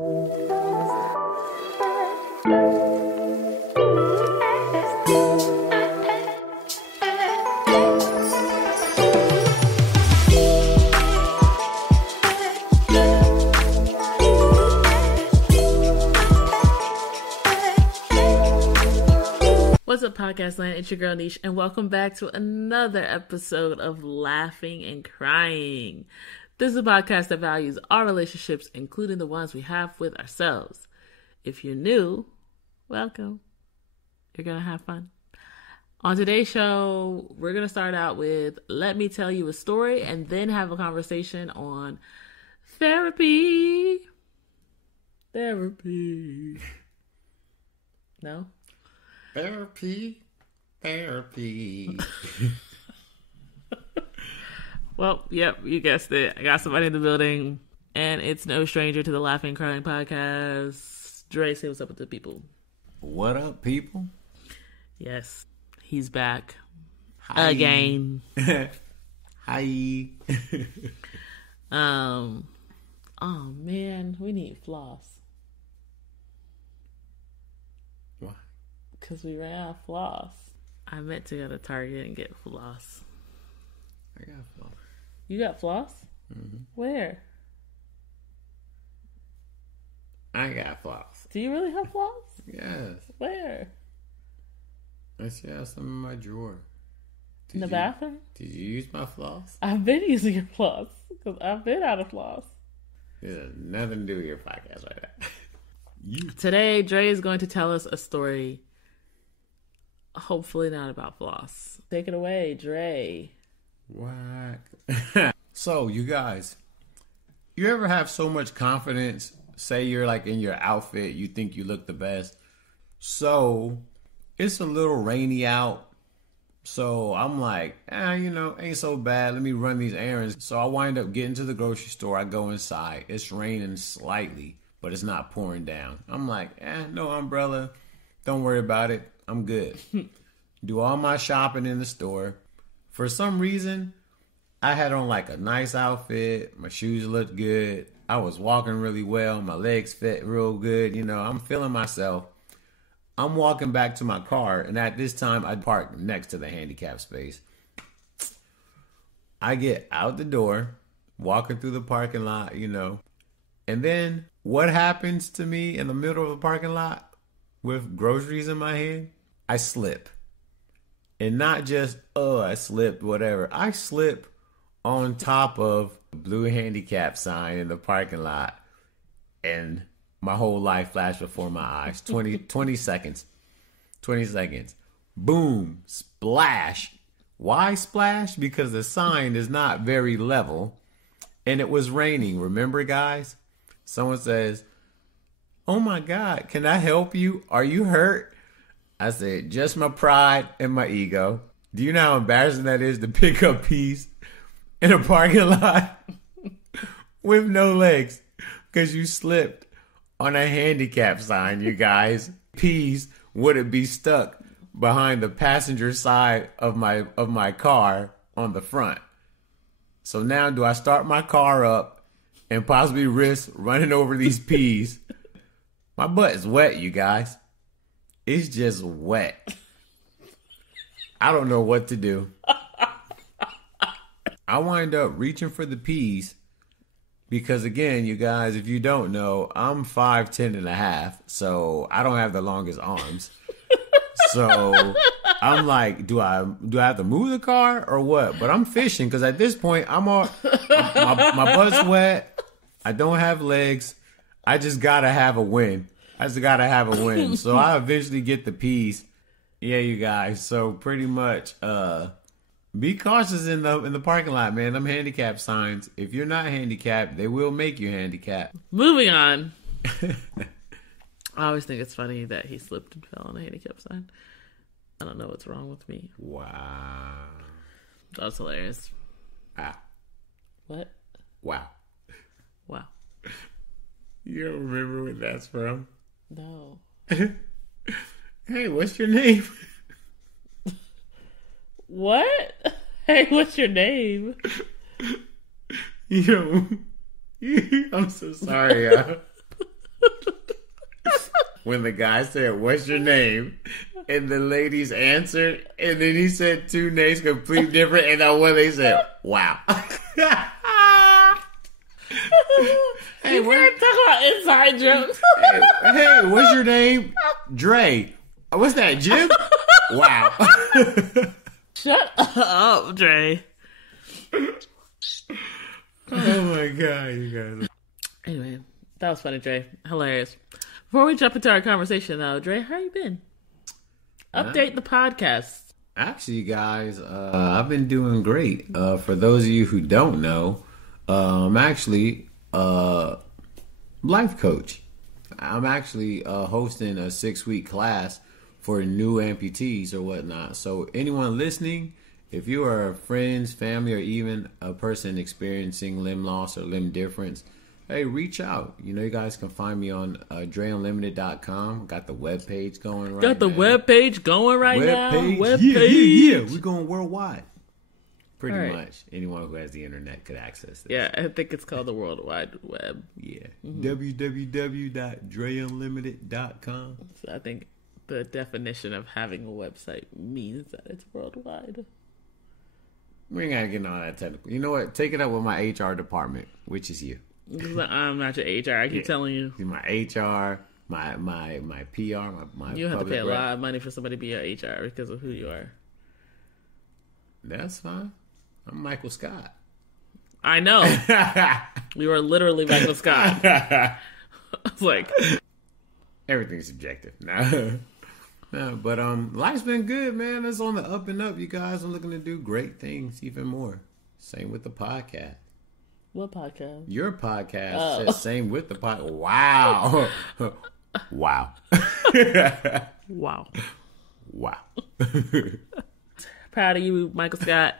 What's up, Podcast Land? It's your girl Niche, and welcome back to another episode of Laughing and Crying. This is a podcast that values our relationships, including the ones we have with ourselves. If you're new, welcome. You're gonna have fun. On today's show, we're gonna start out with let me tell you a story, and then have a conversation on therapy. No? Therapy. Well, yep, you guessed it. I got somebody in the building, and it's no stranger to the Laughing and Crying podcast. Dre, say what's up with the people. What up, people? Yes, he's back. Hi. Again. Hi. Oh man, we need floss. Why? Because we ran out of floss. I meant to go to Target and get floss. I got floss. You got floss? Mm-hmm. Where? I got floss. Do you really have floss? Yes. Where? I still have some in my drawer. In the bathroom? Did you use my floss? I've been using your floss because I've been out of floss. This has nothing to do with your podcast right now. Today, Dre is going to tell us a story. Hopefully not about floss. Take it away, Dre. What? So, you guys, you ever have so much confidence? Say you're like in your outfit, you think you look the best. So, it's a little rainy out. So, I'm like, ain't so bad. Let me run these errands. So, I wind up getting to the grocery store. I go inside. It's raining slightly, but it's not pouring down. I'm like, no umbrella. Don't worry about it. I'm good. Do all my shopping in the store. For some reason, I had on like a nice outfit. My shoes looked good. I was walking really well. My legs fit real good. I'm feeling myself. I'm walking back to my car, and at this time, I parked next to the handicap space. I get out the door, walking through the parking lot, And then what happens to me in the middle of the parking lot with groceries in my hand? I slip. And not just, I slipped, whatever. I slip on top of the blue handicap sign in the parking lot. And my whole life flashed before my eyes. 20 seconds. 20 seconds. Boom. Splash. Why splash? Because the sign is not very level. And it was raining. Remember, guys? Someone says, "Oh my God, can I help you? Are you hurt?" I said, "Just my pride and my ego." Do you know how embarrassing that is to pick up peas in a parking lot with no legs because you slipped on a handicap sign, you guys? Peas wouldn't be stuck behind the passenger side of my car on the front. So now do I start my car up and possibly risk running over these peas? My butt is wet, you guys. It's just wet. I don't know what to do. I wind up reaching for the peas because, again, you guys, if you don't know, I'm 5'10" and a half, so I don't have the longest arms. So I'm like, do I have to move the car or what? But I'm fishing because at this point, my butt's wet. I don't have legs. I just gotta have a win. So I eventually get the peas. Yeah, you guys. So pretty much, be cautious in the parking lot, man. Them handicap signs. If you're not handicapped, they will make you handicapped. Moving on. I always think it's funny that he slipped and fell on a handicap sign. I don't know what's wrong with me. Wow. That was hilarious. What? Wow. Wow. You don't remember where that's from? No. Hey, what's your name? What? Hey, what's your name? Yo, I'm so sorry, y'all. when the guy said, "What's your name?" and the ladies answered, and then he said two names completely different, and that one they said, "Wow." Hey, you can't talk about inside jokes. Hey, what's your name? Dre. What's that, Jim? Wow. Shut up, Dre. Oh my God, you guys. Anyway, that was funny, Dre. Hilarious. Before we jump into our conversation, though, Dre, how you been? Update the podcast. Actually, guys, I've been doing great. For those of you who don't know, I'm actually a life coach. I'm actually hosting a 6-week class for new amputees or whatnot. So anyone listening, if you are friends, family, or even a person experiencing limb loss or limb difference, hey, reach out. You know, you guys can find me on dreunlimited.com. Got the webpage going right now. Got the webpage going right now? Yeah. We're going worldwide. Pretty much. Anyone who has the internet could access this. Yeah, I think it's called the World Wide Web. Yeah. www.dreunlimited.com. So I think the definition of having a website means that it's worldwide. We ain't got to get into all that technical. You know what? Take it up with my HR department, which is you. I'm not your HR. I keep telling you. My HR, my PR, my you have to pay a lot of money for somebody to be your HR because of who you are. That's fine. I'm Michael Scott. I know. You are literally Michael Scott. It's like everything's subjective. No, but life's been good, man. It's on the up and up, you guys. I'm looking to do great things, even more. Same with the podcast. What podcast? Your podcast says same with the podcast. Wow. Wow. Wow. Wow. Proud of you, Michael Scott.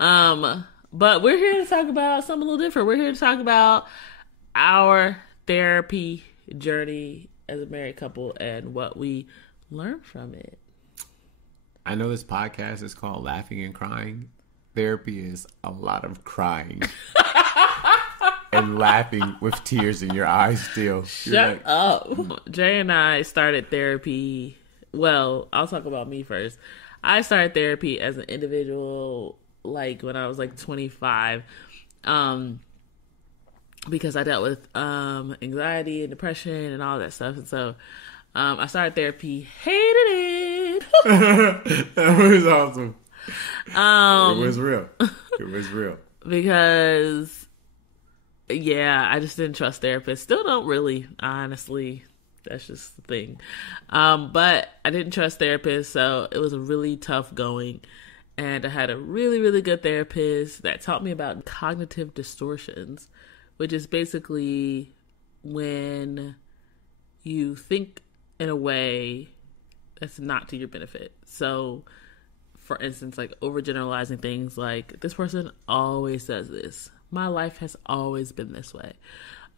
But we're here to talk about something a little different. We're here to talk about our therapy journey as a married couple and what we learned from it. I know this podcast is called Laughing and Crying. Therapy is a lot of crying and laughing with tears in your eyes still. Shut up. Jay and I started therapy. Well, I'll talk about me first. I started therapy as an individual, like when I was like 25, because I dealt with anxiety and depression and all that stuff. And so I started therapy, hated it. That was awesome. It was real. It was real. Because, yeah, I just didn't trust therapists. Still don't really, honestly. That's just the thing. But I didn't trust therapists, so it was a really tough going. And I had a really, really good therapist that taught me about cognitive distortions, which is basically when you think in a way that's not to your benefit. So, for instance, like overgeneralizing things like, this person always says this. My life has always been this way.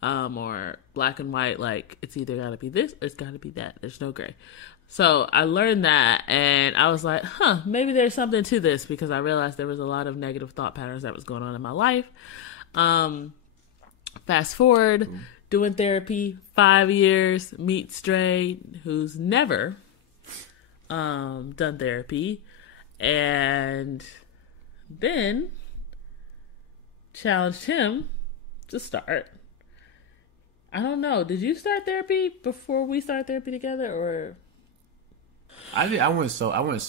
Or black and white, like it's either gotta be this or it's gotta be that. There's no gray. So I learned that and I was like, maybe there's something to this, because I realized there was a lot of negative thought patterns that was going on in my life. Fast forward, doing therapy, 5 years, meet Stray, who's never done therapy, and then challenged him to start. I don't know. Did you start therapy before we started therapy together, or? I did. I went solo. I went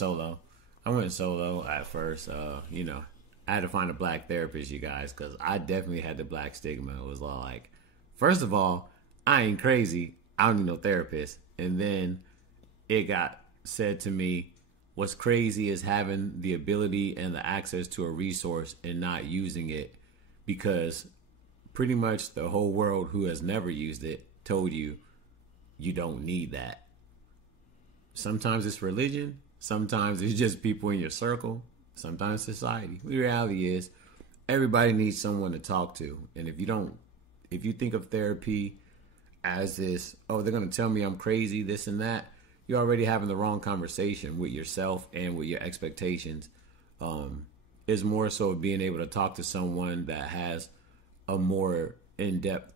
solo at first. You know, I had to find a black therapist, you guys, because I definitely had the black stigma. It was all like, first of all, I ain't crazy. I don't need no therapist. And then it got said to me, what's crazy is having the ability and the access to a resource and not using it, because pretty much the whole world who has never used it told you you don't need that. Sometimes it's religion. Sometimes it's just people in your circle. Sometimes society. The reality is everybody needs someone to talk to. And if you think of therapy as this, oh, they're going to tell me I'm crazy, this and that, you're already having the wrong conversation with yourself and with your expectations. It's more so being able to talk to someone that has a more in-depth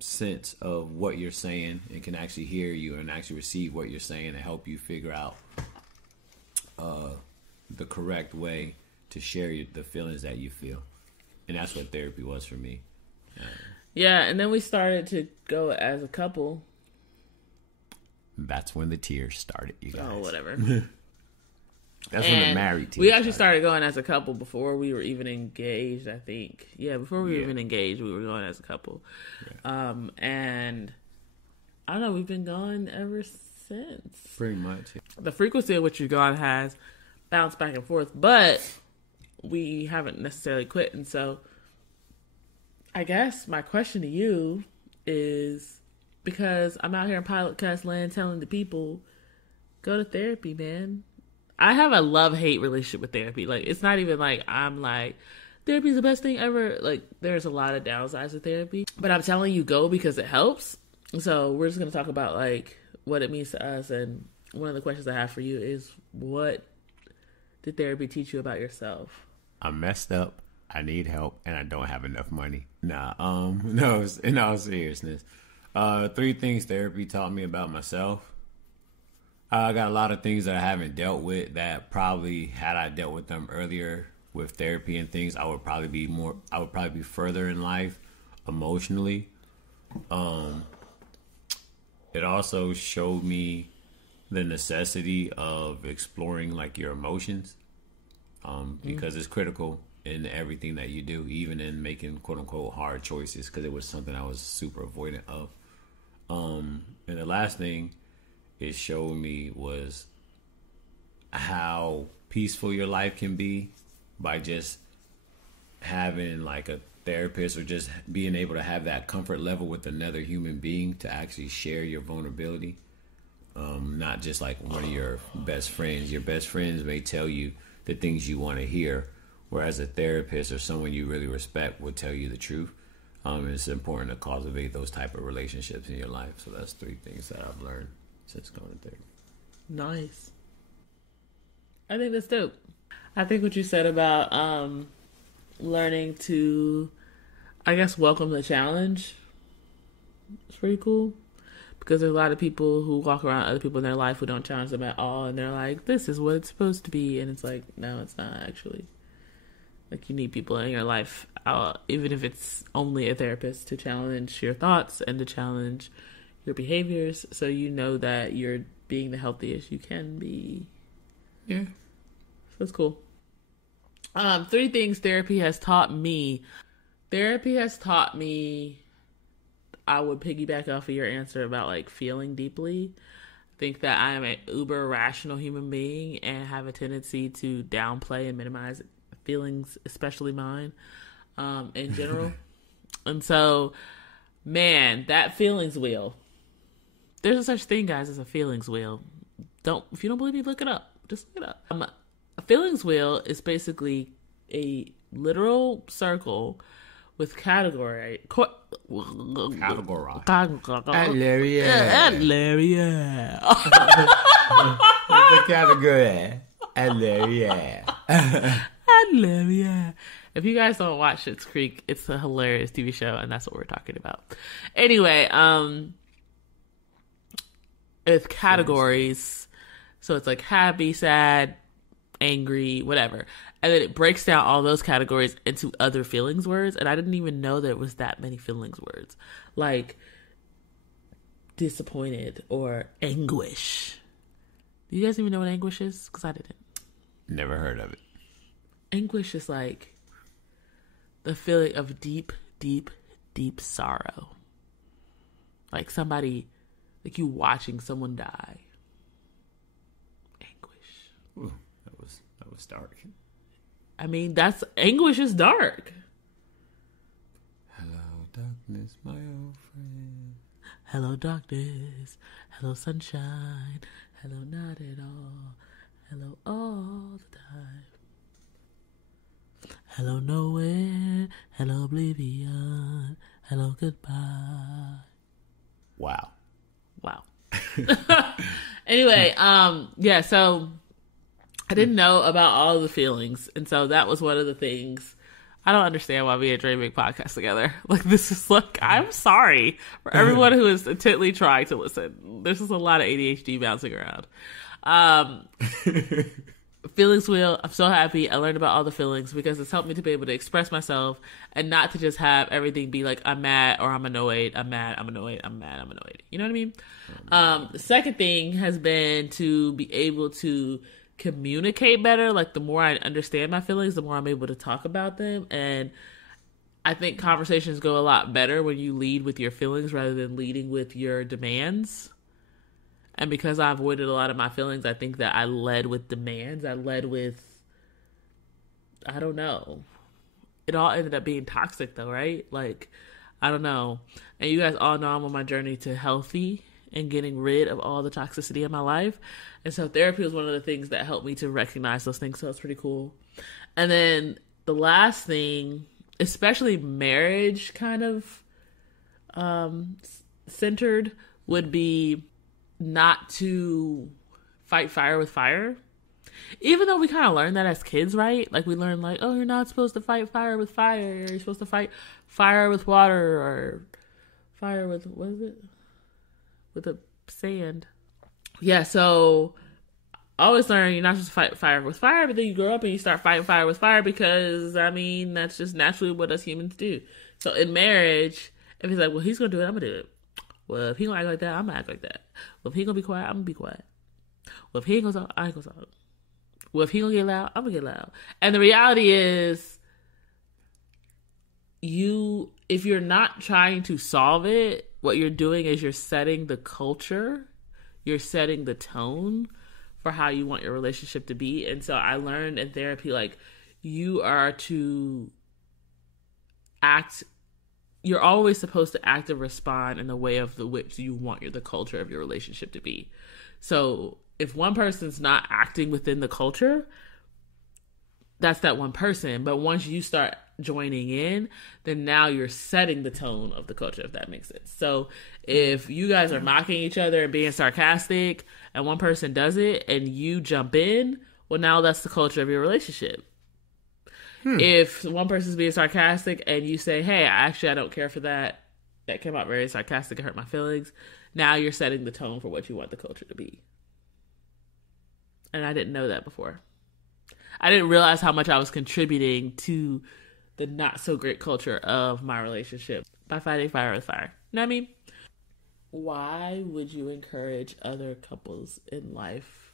sense of what you're saying and can actually hear you and actually receive what you're saying and help you figure out the correct way to share the feelings that you feel. And that's what therapy was for me. Yeah, and then we started to go as a couple. That's when the tears started, you guys. Oh, whatever. That's when the married tears we actually started going as a couple before we were even engaged, I think. Yeah, before we were even engaged, we were going as a couple. Yeah. And I don't know, we've been going ever since. Pretty much. The frequency of which you've gone has bounced back and forth, but we haven't necessarily quit. And so I guess my question to you is, because I'm out here in pilot cast land telling the people, go to therapy, man. I have a love-hate relationship with therapy. Like, it's not even like I'm like, therapy's the best thing ever. Like, there's a lot of downsides to therapy. But I'm telling you, go because it helps. So we're just going to talk about, like, what it means to us. And one of the questions I have for you is, what did therapy teach you about yourself? I'm messed up, I need help, and I don't have enough money. No, in all seriousness. 3 things therapy taught me about myself. I got a lot of things that I haven't dealt with that probably, had I dealt with them earlier with therapy and things, I would probably be further in life emotionally. It also showed me the necessity of exploring like your emotions, because it's critical in everything that you do, even in making quote unquote hard choices, because it was something I was super avoidant of. And the last thing it showed me was how peaceful your life can be by just having like a therapist, or just being able to have that comfort level with another human being to actually share your vulnerability. Not just like one of your best friends. Your best friends may tell you the things you want to hear, whereas a therapist or someone you really respect will tell you the truth. It's important to cultivate those type of relationships in your life. So that's 3 things that I've learned since going to therapy. Nice. I think that's dope. I think what you said about learning to, I guess, welcome the challenge is pretty cool. Because there's a lot of people who walk around other people in their life who don't challenge them at all. And they're like, this is what it's supposed to be. And it's like, no, it's not actually. Like, you need people in your life, even if it's only a therapist, to challenge your thoughts and to challenge your behaviors, so you know that you're being the healthiest you can be. Yeah. So that's cool. 3 things therapy has taught me. Therapy has taught me, I would piggyback off of your answer about like feeling deeply. I think that I am an uber rational human being and have a tendency to downplay and minimize feelings, especially mine, in general. And so, man, that feelings wheel. There's a such thing, guys, as a feelings wheel. If you don't believe me, look it up. Just look it up. A feelings wheel is basically a literal circle with category. Categorize. Area. The category. Area. If you guys don't watch Schitt's Creek, it's a hilarious TV show, and that's what we're talking about. Anyway, it's categories. So it's like happy, sad, angry, whatever. And then it breaks down all those categories into other feelings words. And I didn't even know there was that many feelings words. Like disappointed or anguish. Do you guys even know what anguish is? Because I didn't. Never heard of it. Anguish is like the feeling of deep, deep, deep sorrow. Like somebody, like you watching someone die. Anguish. Ooh, that was dark. I mean, anguish is dark. Hello, darkness, my old friend. Hello, darkness. Hello, sunshine. Hello, not at all. Hello, all the time. Hello, nowhere. Hello, oblivion. Hello, goodbye. Wow. Anyway, yeah, so I didn't know about all the feelings. And so that was one of the things I don't understand why me and Dre make podcasts together. Like, this is like, I'm sorry for everyone who is intently trying to listen. There's just a lot of ADHD bouncing around. Feelings wheel. I'm so happy I learned about all the feelings because it's helped me to be able to express myself and not to just have everything be like, I'm mad or I'm annoyed. I'm mad, I'm annoyed, I'm mad, I'm annoyed. You know what I mean? The second thing has been to be able to communicate better. Like, the more I understand my feelings, the more I'm able to talk about them. And I think conversations go a lot better when you lead with your feelings rather than leading with your demands. And because I avoided a lot of my feelings, I think that I led with demands. I led with, I don't know. It all ended up being toxic though, right? Like, I don't know. And you guys all know I'm on my journey to healthy and getting rid of all the toxicity in my life. And so therapy was one of the things that helped me to recognize those things. So it's pretty cool. And then the last thing, especially marriage kind of centered, would be not to fight fire with fire. Even though we kind of learn that as kids, right? Like, we learn like, oh, you're not supposed to fight fire with fire. You're supposed to fight fire with water, or fire with, what is it? With the sand. Yeah, so I always learn you're not supposed to fight fire with fire, but then you grow up and you start fighting fire with fire because, I mean, that's just naturally what us humans do. So in marriage, if he's like, well, he's going to do it, I'm going to do it. Well, if he gonna act like that, I'm gonna act like that. Well, if he gonna be quiet, I'm gonna be quiet. Well, if he ain't gonna talk, I ain't gonna talk. Well, if he gonna get loud, I'm gonna get loud. And the reality is, if you're not trying to solve it, what you're doing is you're setting the culture, you're setting the tone for how you want your relationship to be. And so I learned in therapy, like, you are to act. You're always supposed to act and respond in the way of which you want the culture of your relationship to be. So if one person's not acting within the culture, that's that one person. But once you start joining in, then now you're setting the tone of the culture, if that makes sense. So if you guys are mocking each other and being sarcastic, and one person does it and you jump in, well, now that's the culture of your relationship. If one person's being sarcastic and you say, hey, I don't care for that. That came out very sarcastic. It hurt my feelings. Now you're setting the tone for what you want the culture to be. And I didn't know that before. I didn't realize how much I was contributing to the not so great culture of my relationship by fighting fire with fire. You know what I mean? Why would you encourage other couples in life?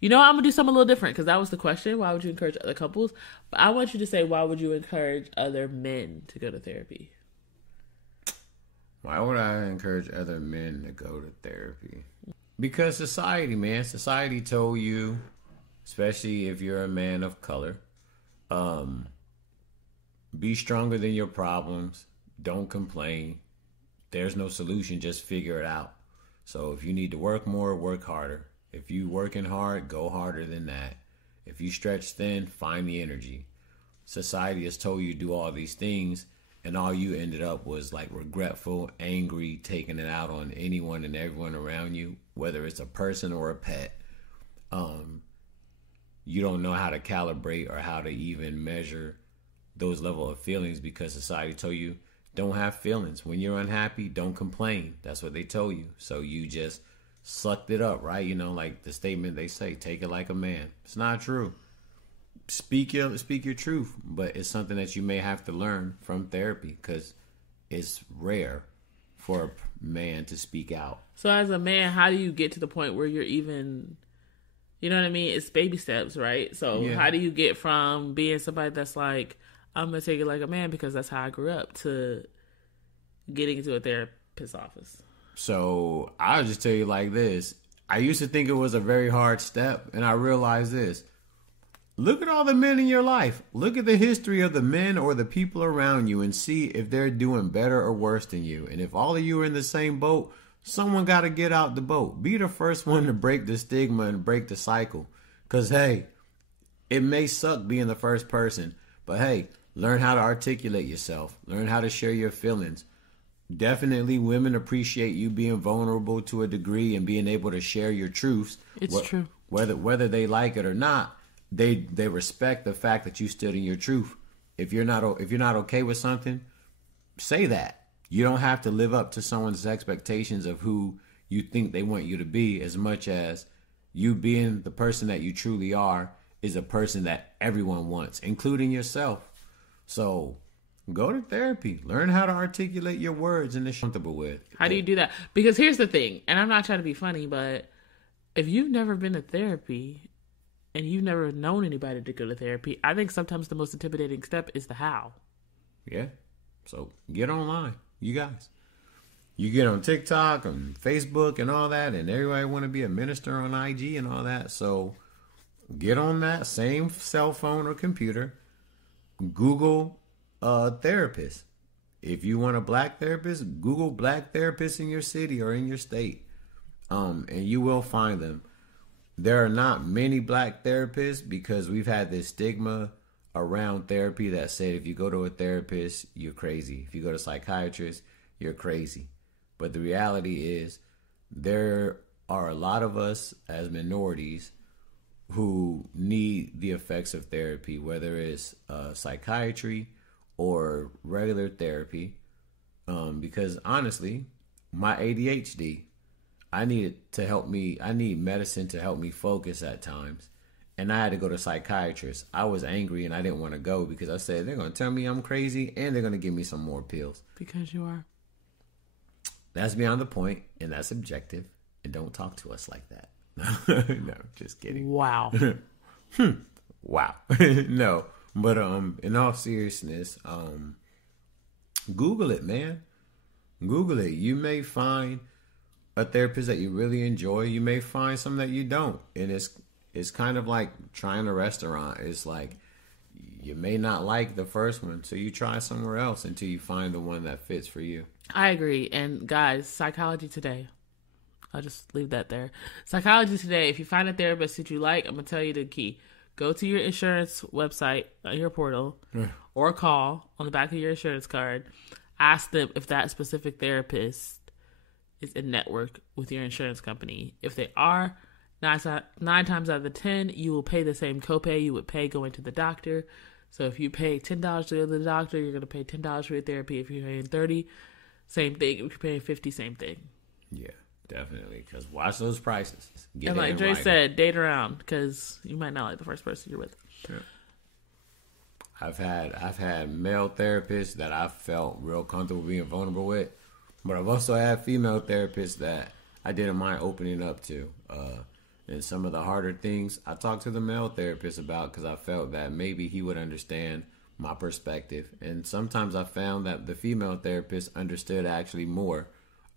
You know, I'm going to do something a little different because that was the question. Why would you encourage other couples? But I want you to say, why would you encourage other men to go to therapy? Why would I encourage other men to go to therapy? Because society, man. Society told you, especially if you're a man of color, be stronger than your problems. Don't complain. There's no solution. Just figure it out. So if you need to work more, work harder. If you working hard, go harder than that. If you stretch thin, find the energy. Society has told you to do all these things, and all you ended up was like regretful, angry, taking it out on anyone and everyone around you, whether it's a person or a pet. You don't know how to calibrate or how to even measure those level of feelings because society told you don't have feelings. When you're unhappy, don't complain. That's what they told you. So you just sucked it up, right? You know, like the statement they say, take it like a man. It's not true. Speak your truth, but it's something that you may have to learn from therapy because it's rare for a man to speak out. So as a man, how do you get to the point where you're even, you know what I mean? It's baby steps, right? So yeah. How do you get from being somebody that's like, I'm going to take it like a man because that's how I grew up, to getting into a therapist's office? So I'll just tell you like this. I used to think it was a very hard step, and I realized this. Look at all the men in your life. Look at the history of the men or the people around you and see if they're doing better or worse than you. And if all of you are in the same boat, someone got to get out the boat. Be the first one to break the stigma and break the cycle. Because, hey, it may suck being the first person, but, hey, learn how to articulate yourself. Learn how to share your feelings. Definitely women appreciate you being vulnerable to a degree and being able to share your truths. It's true. Whether they like it or not, they respect the fact that you stood in your truth. If you're not okay with something, say that. You don't have to live up to someone's expectations of who you think they want you to be, as much as you being the person that you truly are is a person that everyone wants, including yourself. So go to therapy. Learn how to articulate your words and the comfortable with. How do you do that? Because here's the thing, and I'm not trying to be funny, but if you've never been to therapy and you've never known anybody to go to therapy, I think sometimes the most intimidating step is the how. Yeah. So get online, you guys. You get on TikTok and Facebook and all that, and everybody want to be a minister on IG and all that. So get on that same cell phone or computer. Google therapist. If you want a black therapist, Google black therapists in your city or in your state, and you will find them. There are not many black therapists because we've had this stigma around therapy that said if you go to a therapist, you're crazy. If you go to a psychiatrist, you're crazy. But the reality is there are a lot of us as minorities who need the effects of therapy, whether it's psychiatry or regular therapy. Because honestly, my ADHD, I need medicine to help me focus at times. And I had to go to a psychiatrist. I was angry and I didn't want to go because I said, they're going to tell me I'm crazy and they're going to give me some more pills. Because you are. That's beyond the point, and that's objective. And don't talk to us like that. No, just kidding. Wow. Wow. No, but in all seriousness, Google it, man. Google it. You may find a therapist that you really enjoy. You may find some that you don't, and it's kind of like trying a restaurant. It's like you may not like the first one, so you try somewhere else until you find the one that fits for you. I agree. And guys, Psychology Today. I'll just leave that there. Psychology Today. If you find a therapist that you like, I'm going to tell you the key. Go to your insurance website, your portal, or call on the back of your insurance card. Ask them if that specific therapist is in network with your insurance company. If they are, 9 times out of the 10, you will pay the same copay you would pay going to the doctor. So if you pay $10 to go to the doctor, you're going to pay $10 for your therapy. If you're paying $30, same thing. If you're paying $50, same thing. Yeah, definitely. Because watch those prices. And like Dre said, date around because you might not like the first person you're with. Yeah. I've had male therapists that I felt real comfortable being vulnerable with, but I've also had female therapists that I didn't mind opening up to. And some of the harder things I talked to the male therapist about because I felt that maybe he would understand my perspective. And sometimes I found that the female therapist understood actually more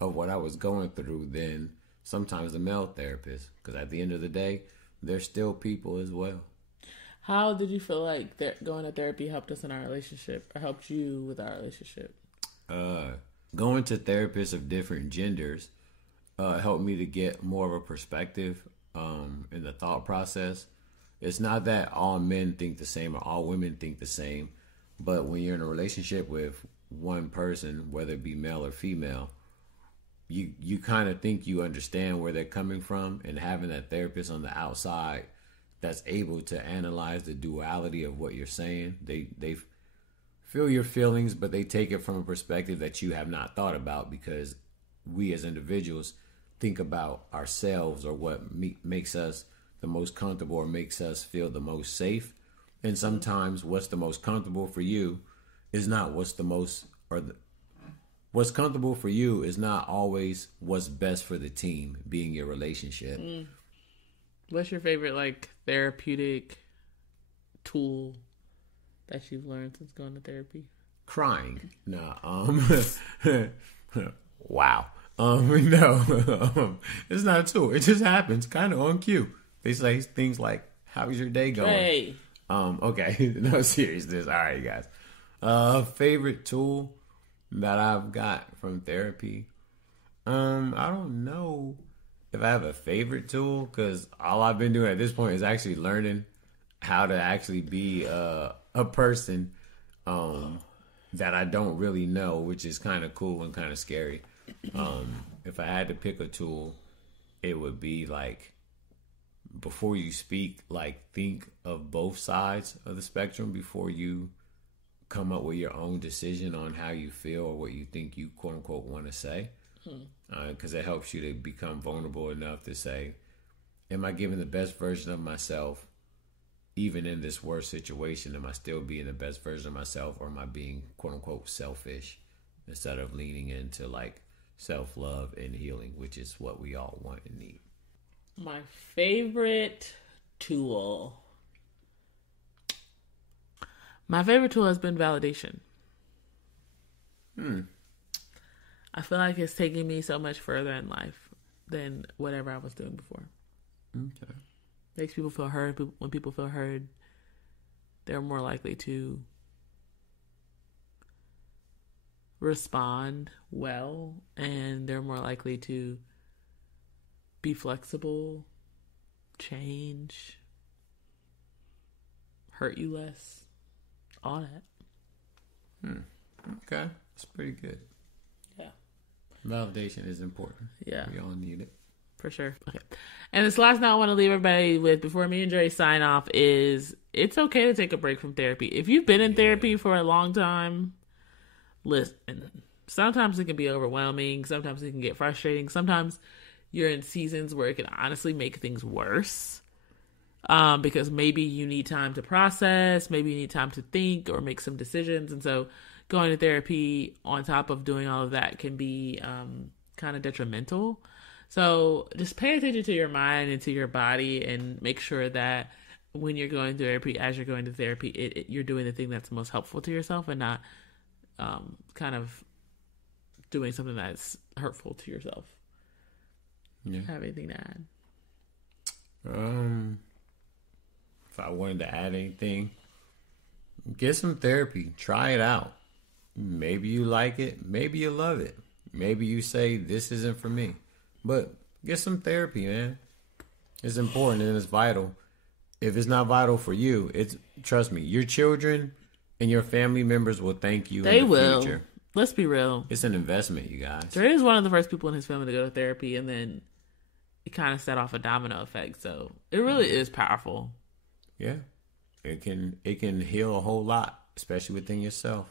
of what I was going through than sometimes the male therapist. Because at the end of the day, they're still people as well. How did you feel like going to therapy helped us in our relationship or helped you with our relationship? Going to therapists of different genders helped me to get more of a perspective in the thought process. It's not that all men think the same or all women think the same, but when you're in a relationship with one person, whether it be male or female, you kind of think you understand where they're coming from, and having that therapist on the outside that's able to analyze the duality of what you're saying. They feel your feelings, but they take it from a perspective that you have not thought about, because we as individuals think about ourselves or what makes us the most comfortable or makes us feel the most safe. And sometimes what's the most comfortable for you is not what's comfortable for you is not always what's best for the team, being your relationship. What's your favorite therapeutic tool that you've learned since going to therapy? Crying. Wow. No, it's not a tool. It just happens kind of on cue. They say things like, how's your day going? Hey. Okay. No seriousness. All right, guys. Favorite tool that I've got from therapy. I don't know if I have a favorite tool, because all I've been doing at this point is actually learning how to actually be a person that I don't really know, which is kind of cool and kind of scary. If I had to pick a tool, it would be before you speak, think of both sides of the spectrum before you come up with your own decision on how you feel or what you think you quote unquote want to say. Because it helps you to become vulnerable enough to say, am I giving the best version of myself even in this worst situation? Am I still being the best version of myself, or am I being quote unquote selfish instead of leaning into like self-love and healing, which is what we all want and need? My favorite tool. My favorite tool has been validation. I feel like it's taking me so much further in life than whatever I was doing before. Okay. Makes people feel heard. When people feel heard, they're more likely to respond well, and they're more likely to be flexible, change, hurt you less, all that. Okay, that's pretty good. Yeah. Validation is important. Yeah. We all need it. For sure. Okay. And this last note I want to leave everybody with before me and Dre sign off is it's okay to take a break from therapy. If you've been in therapy for a long time, listen. Sometimes it can be overwhelming. Sometimes it can get frustrating. Sometimes you're in seasons where it can honestly make things worse. Because maybe you need time to process, maybe you need time to think or make some decisions. And so going to therapy on top of doing all of that can be kind of detrimental. So just pay attention to your mind and to your body, and make sure that when you're going to therapy, as you're going to therapy, you're doing the thing that's most helpful to yourself, and not kind of doing something that's hurtful to yourself. Yeah. Have anything to add? If I wanted to add anything, get some therapy. Try it out. Maybe you like it. Maybe you love it. Maybe you say, this isn't for me. But get some therapy, man. It's important and it's vital. If it's not vital for you, trust me, your children and your family members will thank you in the future. Let's be real. It's an investment, you guys. Dre is one of the first people in his family to go to therapy, and then it kind of set off a domino effect. So it really is powerful. Yeah. It can heal a whole lot, especially within yourself.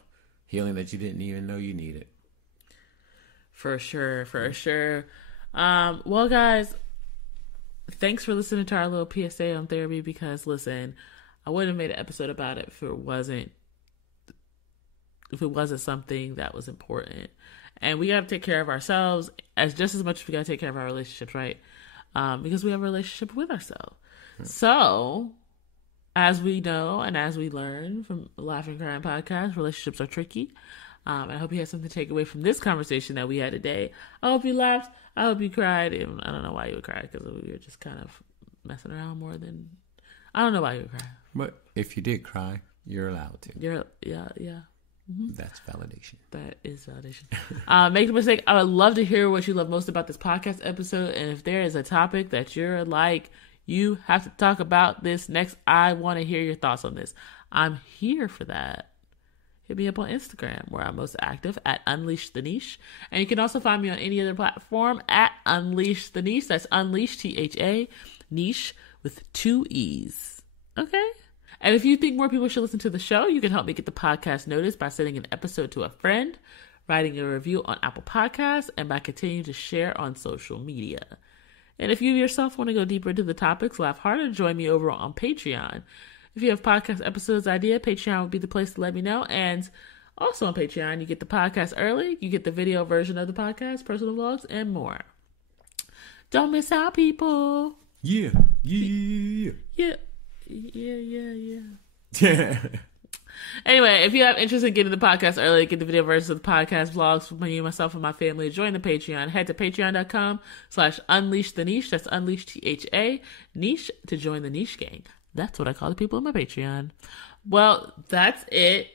Healing that you didn't even know you needed. For sure. Well, guys, thanks for listening to our little PSA on therapy, because listen, I wouldn't have made an episode about it if it wasn't something that was important. And we got to take care of ourselves just as much as we got to take care of our relationships, right? Because we have a relationship with ourselves. So, as we know and as we learn from Laugh and Crying podcast, relationships are tricky. I hope you had something to take away from this conversation that we had today. I hope you laughed. I hope you cried. And I don't know why you would cry, because we were just kind of messing around more than... I don't know why you would cry. But if you did cry, you're allowed to. Yeah. Mm-hmm. That's validation. That is validation. Make no mistake, I would love to hear what you love most about this podcast episode. And if there is a topic that you're like, you have to talk about this next, I want to hear your thoughts on this. I'm here for that. Hit me up on Instagram, where I'm most active, at Unleash the Niche. And you can also find me on any other platform at Unleash the Niche. That's Unleash, THA, niche with 2 E's. Okay? And if you think more people should listen to the show, you can help me get the podcast noticed by sending an episode to a friend, writing a review on Apple Podcasts, and by continuing to share on social media. And if you yourself want to go deeper into the topics, laugh harder, join me over on Patreon. If you have podcast episodes idea, Patreon would be the place to let me know. And also on Patreon, you get the podcast early, you get the video version of the podcast, personal vlogs, and more. Don't miss out, people. Yeah. Anyway, if you have interest in getting the podcast early, get the video versions of the podcast vlogs from me, myself, and my family, join the Patreon. Head to patreon.com/unleash the niche. That's Unleash, THA, niche, to join the niche gang. That's what I call the people in my Patreon. Well, that's it.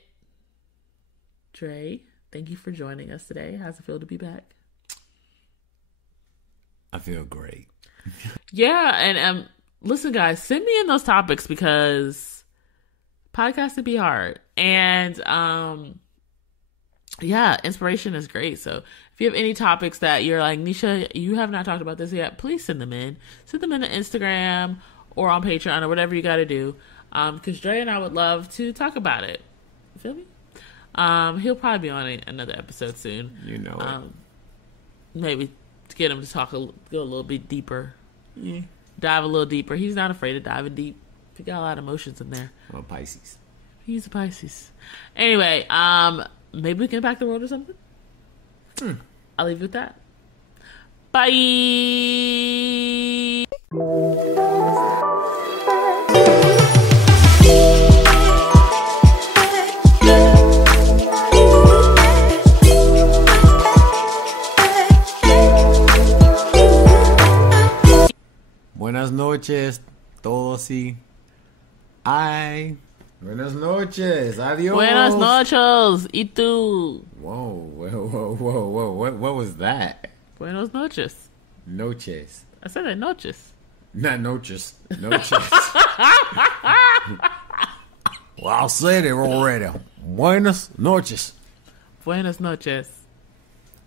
Dre, thank you for joining us today. How's it feel to be back? I feel great. Yeah, and listen, guys, send me in those topics, because podcasts can be hard. And yeah, inspiration is great. So if you have any topics that you're like, Nisha, you have not talked about this yet, please send them in. Send them in on Instagram or on Patreon or whatever you got to do. Because Dre and I would love to talk about it. You feel me? He'll probably be on another episode soon. You know it. Maybe to get him to go a little bit deeper. Yeah. Dive a little deeper. He's not afraid of diving deep. He got a lot of emotions in there. Well, Pisces. He's a Pisces. Anyway, maybe we can back the road or something. I'll leave you with that. Bye. Buenas noches, todos y ay. Buenas noches, adios. Buenas noches, y tú. Whoa. What was that? Buenas noches. Noches. I said that noches. Not noches. Noches. Well, I'll say it already. Buenas noches. Buenas noches.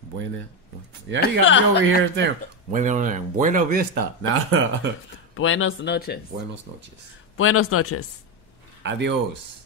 Buena. Yeah, you got me over here too. Buena vista. Nah. Buenas noches. Buenos noches. Buenas noches. Adios.